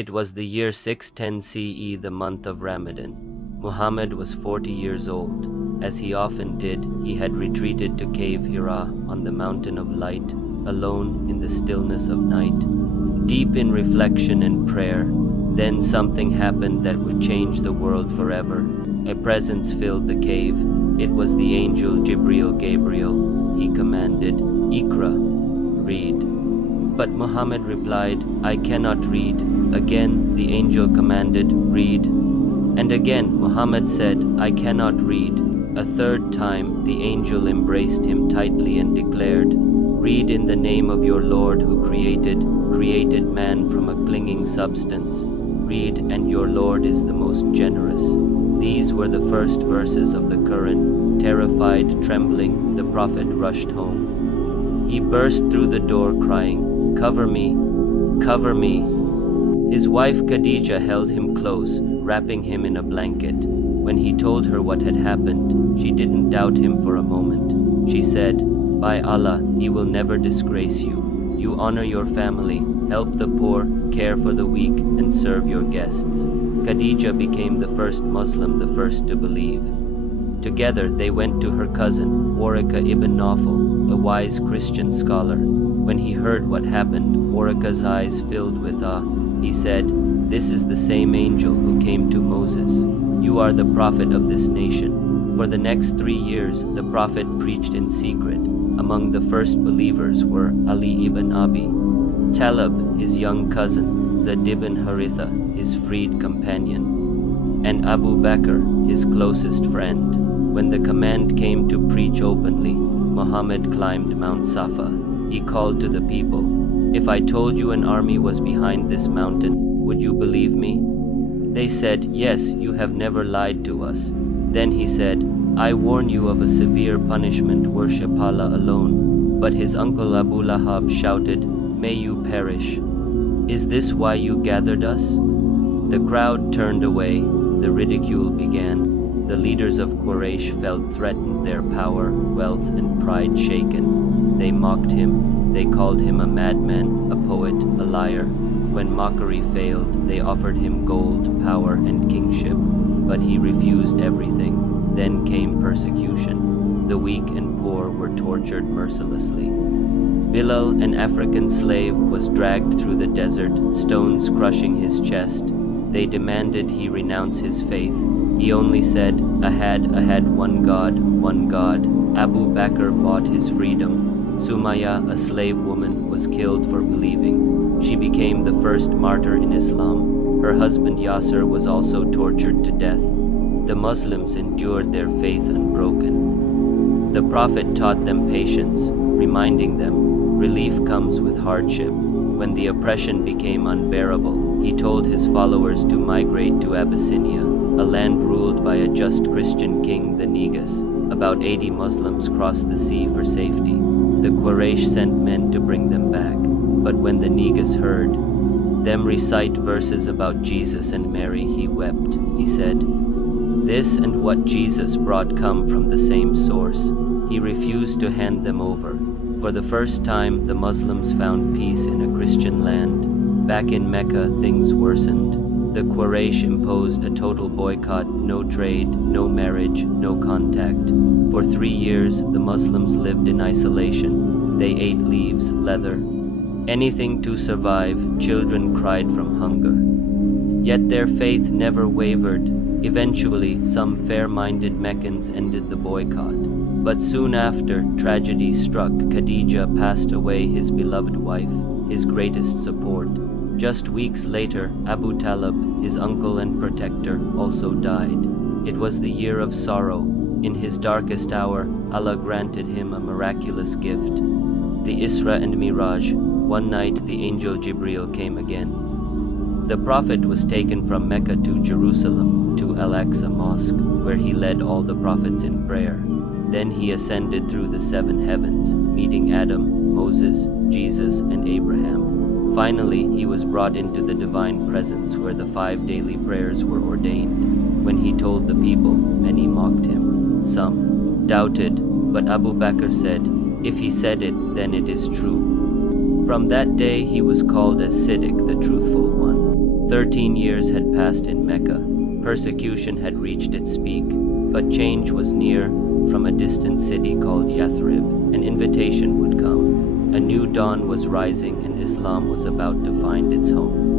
It was the year 610 CE, the month of Ramadan. Muhammad was 40 years old. As he often did, he had retreated to cave Hira on the mountain of light, alone in the stillness of night, deep in reflection and prayer. Then something happened that would change the world forever. A presence filled the cave. It was the angel Gabriel. He commanded, "Iqra, read." But Muhammad replied, "I cannot read." Again the angel commanded, "Read." And again Muhammad said, "I cannot read." A third time the angel embraced him tightly and declared, "Read in the name of your Lord who created man from a clinging substance. Read, and your Lord is the most generous." These were the first verses of the Quran. Terrified, trembling, the Prophet rushed home. He burst through the door crying, "Cover me, cover me." His wife Khadija held him close, wrapping him in a blanket. When he told her what had happened, she didn't doubt him for a moment. She said, "By Allah, he will never disgrace you. You honor your family, help the poor, care for the weak, and serve your guests." Khadija became the first Muslim, the first to believe. Together they went to her cousin, Waraka ibn Nawfal, a wise Christian scholar. When he heard what happened, Waraka's eyes filled with awe. He said, "This is the same angel who came to Moses. You are the prophet of this nation." For the next 3 years, the prophet preached in secret. Among the first believers were Ali ibn Abi Talib, his young cousin, Zayd ibn Haritha, his freed companion, and Abu Bakr, his closest friend. When the command came to preach openly, Muhammad climbed Mount Safa. He called to the people, "If I told you an army was behind this mountain, would you believe me?" They said, "Yes, you have never lied to us." Then he said, "I warn you of a severe punishment, worship Allah alone." But his uncle Abu Lahab shouted, "May you perish. Is this why you gathered us?" The crowd turned away. The ridicule began. The leaders of Quraysh felt threatened, their power, wealth, and pride shaken. They mocked him. They called him a madman, a poet, a liar. When mockery failed, they offered him gold, power, and kingship. But he refused everything. Then came persecution. The weak and poor were tortured mercilessly. Bilal, an African slave, was dragged through the desert, stones crushing his chest. They demanded he renounce his faith. He only said, Ahad, one God, one God." Abu Bakr bought his freedom. Sumaya, a slave woman, was killed for believing. She became the first martyr in Islam. Her husband Yasser was also tortured to death. The Muslims endured their faith unbroken. The Prophet taught them patience, reminding them, relief comes with hardship. When the oppression became unbearable, he told his followers to migrate to Abyssinia, a land ruled by a just Christian king, the Negus. About 80 Muslims crossed the sea for safety. The Quraysh sent men to bring them back. But when the Negus heard them recite verses about Jesus and Mary, he wept. He said, "This and what Jesus brought come from the same source." He refused to hand them over. For the first time, the Muslims found peace in a Christian land. Back in Mecca, things worsened. The Quraysh imposed a total boycott, no trade, no marriage, no contact. For 3 years, the Muslims lived in isolation. They ate leaves, leather, anything to survive. Children cried from hunger. Yet their faith never wavered. Eventually, some fair-minded Meccans ended the boycott. But soon after, tragedy struck. Khadija passed away, his beloved wife, his greatest support. Just weeks later, Abu Talib, his uncle and protector, also died. It was the year of sorrow. In his darkest hour, Allah granted him a miraculous gift, the Isra and Miraj. One night, the angel Jibril came again. The Prophet was taken from Mecca to Jerusalem, to Al-Aqsa Mosque, where he led all the prophets in prayer. Then he ascended through the 7 heavens, meeting Adam, Moses, Jesus, and Abraham. Finally, he was brought into the divine presence where the 5 daily prayers were ordained. When he told the people, many mocked him. Some doubted, but Abu Bakr said, "If he said it, then it is true." From that day he was called as Siddiq, the truthful one. 13 years had passed in Mecca. Persecution had reached its peak, but change was near. From a distant city called Yathrib, an invitation would come. A new dawn was rising and Islam was about to find its home.